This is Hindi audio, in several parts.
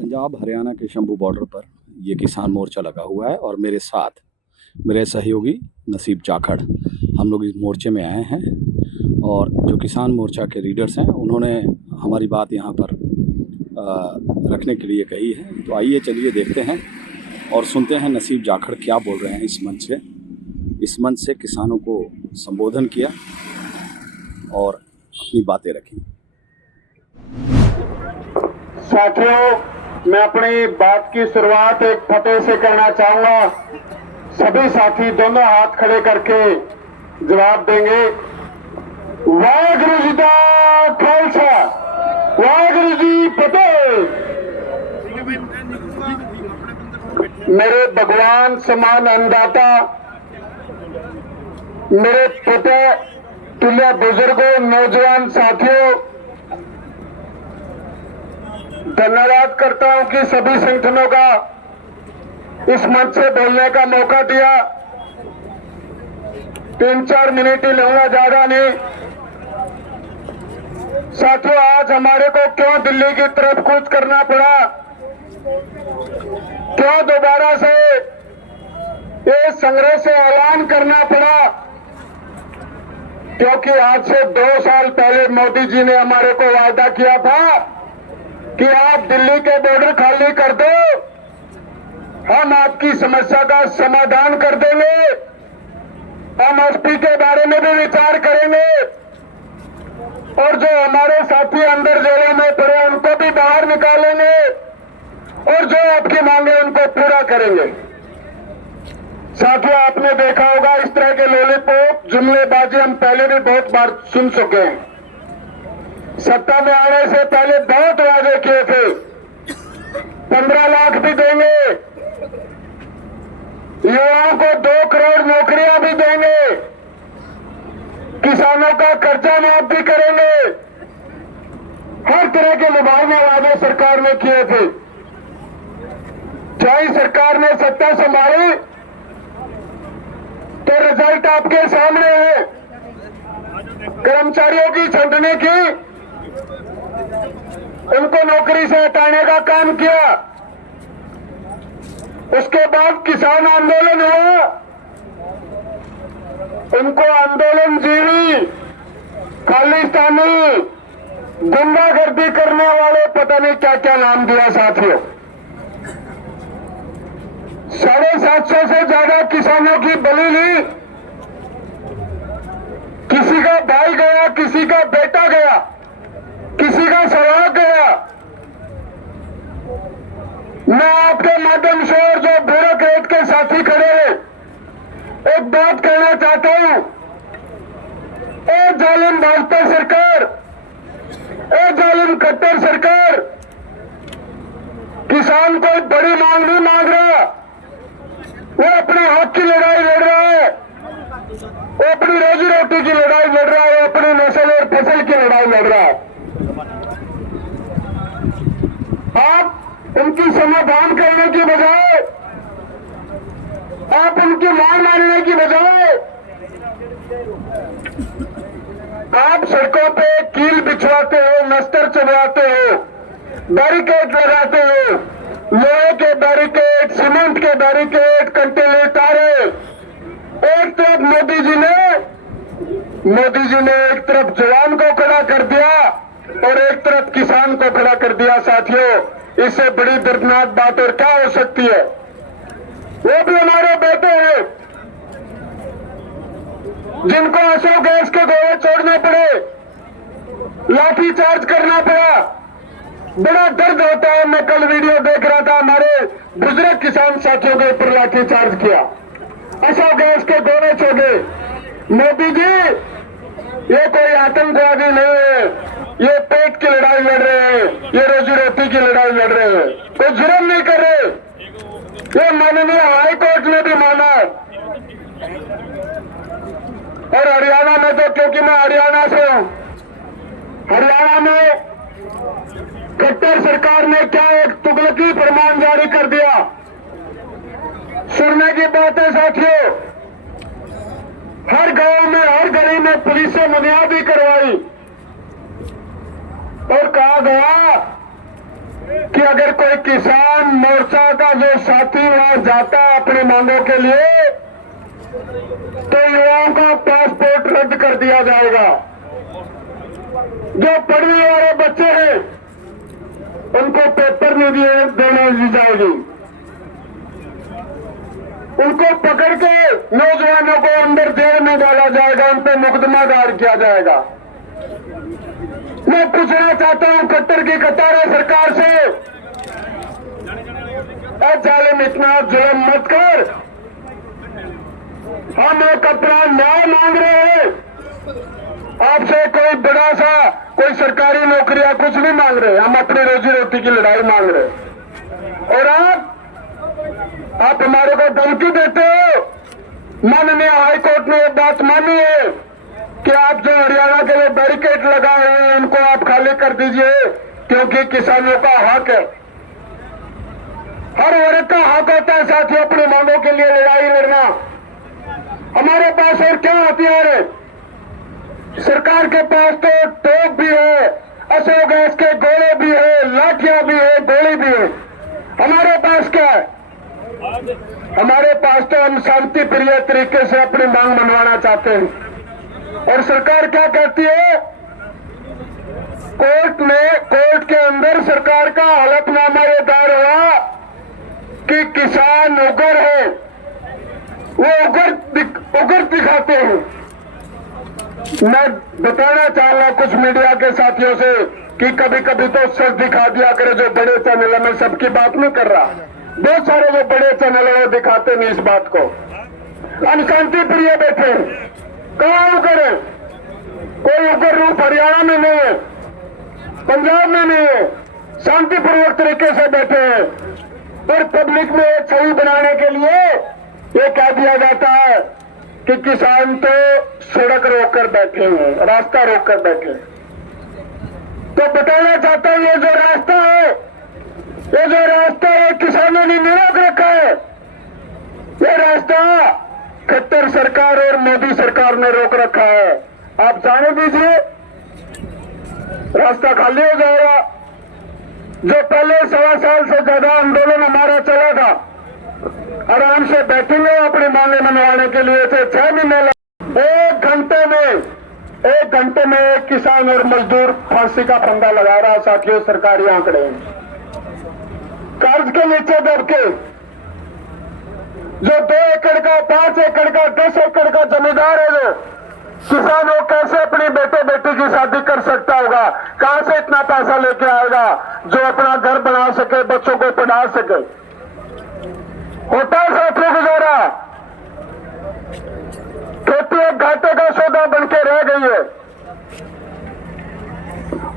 पंजाब हरियाणा के शंभू बॉर्डर पर ये किसान मोर्चा लगा हुआ है और मेरे साथ मेरे सहयोगी नसीब जाखड़ हम लोग इस मोर्चे में आए हैं। और जो किसान मोर्चा के लीडर्स हैं उन्होंने हमारी बात यहाँ पर रखने के लिए कही है। तो आइए चलिए देखते हैं और सुनते हैं नसीब जाखड़ क्या बोल रहे हैं। इस मंच से किसानों को संबोधन किया और अपनी बातें रखी। साथियों, मैं अपनी बात की शुरुआत एक फतेह से करना चाहूंगा। सभी साथी दोनों हाथ खड़े करके जवाब देंगे। वाहेगुरु जी दा खालसा, वाहेगुरु जी फतेह। मेरे भगवान समान अन्नदाता, मेरे पिता तुल्य बुजुर्गों, नौजवान साथियों, धन्यवाद करता हूं कि सभी संगठनों का इस मंच से बोलने का मौका दिया। 3-4 मिनट ही लूंगा, ज्यादा नहीं। साथियों, आज हमारे को क्यों दिल्ली की तरफ कूच करना पड़ा, क्यों दोबारा से इस संग्रह से ऐलान करना पड़ा? क्योंकि आज से 2 साल पहले मोदी जी ने हमारे को वादा किया था कि आप दिल्ली के बॉर्डर खाली कर दो, हम आपकी समस्या का समाधान कर देंगे, हम एसपी के बारे में भी विचार करेंगे और जो हमारे साथी अंदर जेलों में पड़े उनको भी बाहर निकालेंगे और जो आपकी मांगे उनको पूरा करेंगे। साथियों, आपने देखा होगा इस तरह के लॉलीपॉप जुमलेबाजी हम पहले भी बहुत बार सुन चुके हैं। सत्ता में आने से पहले बहुत वादे किए थे, 15 लाख भी देंगे, युवाओं को 2 करोड़ नौकरियां भी देंगे, किसानों का कर्जा माफ भी करेंगे। हर तरह के लुभावने वादे सरकार ने किए थे। चाहे सरकार ने सत्ता संभाली तो रिजल्ट आपके सामने है। कर्मचारियों की छंटनी की, उनको नौकरी से हटाने का काम किया। उसके बाद किसान आंदोलन हुआ, उनको आंदोलन जीवी, खालिस्तानी, गुंडागर्दी करने वाले पता नहीं क्या क्या नाम दिया। साथियों, 750 से ज्यादा किसानों की बलि ली। किसी का भाई गया, किसी का बेटा गया, किसी का सवाल गया। मैं आपके माध्यम से और जो ब्यूरोक्रेट के साथी खड़े हैं, एक बात कहना चाहता हूं। ए जालिम भाजपा सरकार, ए जालिम खट्टर सरकार, किसान कोई बड़ी मांग नहीं मांग रहा, वो अपने हक की लड़ाई लड़ रहा है, वो अपनी रोजी रोटी की लड़ाई लड़ रहा है, वो अपनी नस्ल और फसल की लड़ाई लड़ रहा है। आप उनकी समाधान करने की बजाय, आप उनकी मांग मानने की बजाय आप सड़कों पे कील बिछवाते हो, नस्तर चढ़वाते हो, बैरिकेड लगाते हो, लोहे के बैरिकेड, सीमेंट के बैरिकेड, कंटेनर तारे। एक तरफ मोदी जी ने एक तरफ जवान को खड़ा कर दिया और एक तरफ किसान को खड़ा कर दिया। साथियों, इससे बड़ी दर्दनाक बात और क्या हो सकती है? वो भी हमारे बेटे हैं जिनको आंसू गैस के गोले छोड़ने पड़े, लाठी चार्ज करना पड़ा। बड़ा दर्द होता है। मैं कल वीडियो देख रहा था, हमारे बुजुर्ग किसान साथियों के ऊपर लाठी चार्ज किया, आंसू गैस के गोले छोड़े। मोदी जी, ये कोई आतंकवादी नहीं है, ये पेट की लड़ाई लड़ रहे हैं, ये रोजी रोटी की लड़ाई लड़ रहे हैं, कोई जुर्म नहीं कर रहे। ये माननीय हाई कोर्ट ने भी माना। और हरियाणा में तो, क्योंकि मैं हरियाणा से हूं, हरियाणा में खट्टर सरकार ने क्या एक तुगलकी फरमान जारी कर दिया। सुनने की बात है साथियों, हर गांव में, हर गली में पुलिस से मुनियादी करवाई और कहा गया कि अगर कोई किसान मोर्चा का जो साथी वहां जाता है अपनी मांगों के लिए तो युवाओं का पासपोर्ट रद्द कर दिया जाएगा। जो पढ़ने वाले बच्चे हैं उनको पेपर नहीं देने दी जाएगी। उनको पकड़ के नौजवानों को अंदर जेल में डाला जाएगा, उन पर मुकदमा दायर किया जाएगा। मैं पूछना चाहता हूं कट्टर की कतारा सरकार से, जालिम इतना जुल्म मत कर। हम एक अपना न्याय मांग रहे हैं आपसे, कोई बड़ा सा कोई सरकारी नौकरी या कुछ नहीं मांग रहे। हम अपनी रोजी रोटी की लड़ाई मांग रहे हैं। और आप हमारे को धमकी देते हो। माननीय हाईकोर्ट ने एक बात मानी है कि आप जो हरियाणा के लिए बैरिकेड लगाए हैं उनको आप खाली कर दीजिए, क्योंकि किसानों का हक है। हर वर्ग का हक होता है साथियों अपनी मांगों के लिए लड़ाई लड़ना। हमारे पास और क्या हथियार है? सरकार के पास तो तोप भी है, असो गैस के गोले भी है, लाठियां भी है, गोली भी है। हमारे पास क्या है? हमारे पास तो हम शांति प्रिय तरीके से अपनी मांग मनवाना चाहते हैं। और सरकार क्या कहती है? कोर्ट के अंदर सरकार का हलफनामा ये दायर हुआ कि किसान उग्र है, वो उग्र दिखाते हैं। मैं बताना चाहूंगा कुछ मीडिया के साथियों से कि कभी कभी तो सच दिखा दिया करे। जो बड़े चैनल है, मैं सबकी बात नहीं कर रहा, बहुत सारे जो बड़े चैनल है वो दिखाते नहीं इस बात को। हम शांति प्रिय बैठे हैं, कहाँ उग्र है? कोई उग्र रूप हरियाणा में नहीं है, पंजाब में नहीं है। शांतिपूर्वक तरीके से बैठे हैं। पर पब्लिक में एक छवि बनाने के लिए ये कह दिया जाता है कि किसान तो सड़क रोक कर बैठे हैं, रास्ता रोक कर बैठे। तो बताना चाहता हूं ये जो रास्ता है किसानों ने नहीं रोक रखा है। ये रास्ता खट्टर सरकार और मोदी सरकार ने रोक रखा है। आप जाने दीजिए, रास्ता खाली हो जाएगा। जो पहले 1.25 साल से ज्यादा आंदोलन हमारा चला था, आराम से बैठेंगे अपनी मांगे मनवाने के लिए। 6 महीने लगे। एक घंटे में एक किसान और मजदूर फांसी का फंदा लगा रहा है साथियों। सरकारी आंकड़े कर्ज के नीचे दब के जो 2 एकड़ का, 5 एकड़ का, 10 एकड़ का जमींदार है, जो किसान वो कैसे अपनी बेटे बेटी की शादी कर सकता होगा? कहां से इतना पैसा लेके आएगा जो अपना घर बना सके, बच्चों को पढ़ा सके? होता है साथियों गुजारा? खेती एक घाटे का सौदा बनके रह गई है।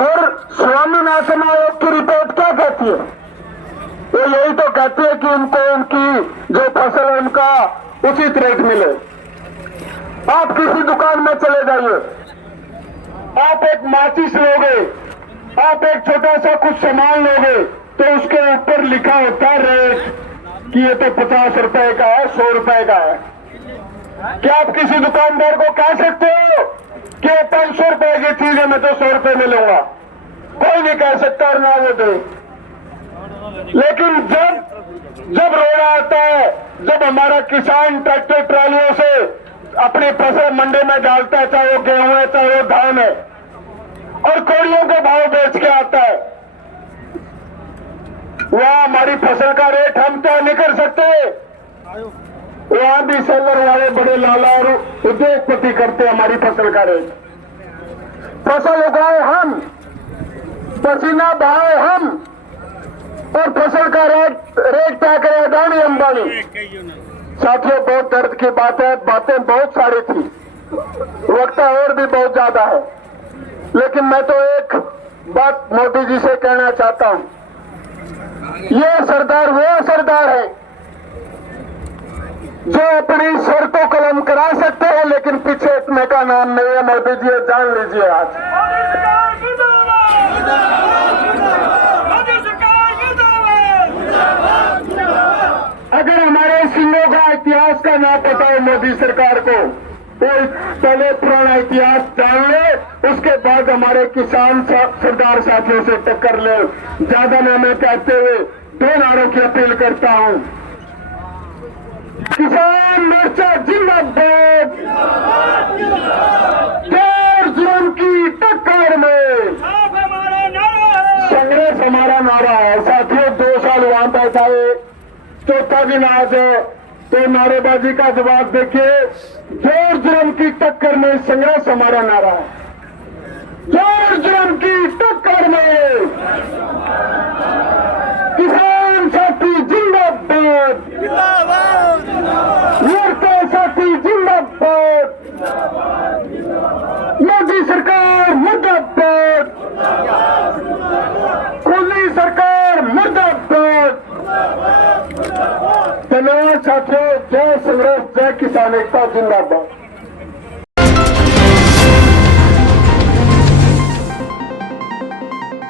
और स्वामीनाथन आयोग की रिपोर्ट क्या कहती है? वो यही तो कहती है कि उनको उनकी जो फसल है उनका उचित रेट मिले। आप किसी दुकान में चले जाइए, आप एक माचिस लोगे, आप एक छोटा सा कुछ सामान लोगे तो उसके ऊपर लिखा होता है रेट कि ये तो 50 रुपए का है, 100 रुपए का है। क्या आप किसी दुकानदार को कह सकते हो कि 500 रुपए की चीज है, मैं तो 100 रुपए में लूंगा? कोई नहीं कह सकता और ना वो दे। लेकिन जब रोड़ा आता है, जब हमारा किसान ट्रैक्टर ट्रालियों से अपनी फसल मंडी में डालता है, चाहे वो गेहूं है चाहे वो धान है, और कोड़ियों के भाव बेच के आता है, वहां हमारी फसल का रेट हम तय नहीं कर सकते। वहां भी सेलर वाले बड़े लाला और उद्योगपति करते हमारी फसल का रेट। फसल उगाए हम, पसीना बहाए हम, और फसल का रेट तय करे अडानी अंबानी। साथियों बहुत दर्द की बात है, बातें बहुत सारी थी, वक्त और भी बहुत ज्यादा है, लेकिन मैं तो एक बात मोदी जी से कहना चाहता हूं। ये सरदार वो सरदार है जो अपनी शर्तों कलम करा सकते हैं, लेकिन पीछे हटने का नाम नहीं है। मोदी जी जान लीजिए आज। अगर हमारे सिंहों का इतिहास का ना पता हो मोदी सरकार को, तो पहले पुराना इतिहास जान ले उसके बाद हमारे किसान सरदार साथियों से टक्कर ले। ज्यादा ना मैं कहते हुए 2 नारों की अपील करता हूं। किसान मोर्चा जिंदाबाद, जोर जुर्म की टक्कर में संघर्ष हमारा नारा है। साथियों 2 साल वहां बैठा है, 4था दिन आज है, तो नारेबाजी का जवाब देखिए। जोर जुर्म की टक्कर में संघर्ष हमारा नारा है। जोर जुर्म की टक्कर में किसान साथी जिंदाबाद, मोर्चा साथी जिंदाबाद, मोदी सरकार मुर्दाबाद, कोहली सरकार मुर्दाबाद। धन्यवाद साथियों। जय संघर्ष, जय किसान एकता जिंदाबाद।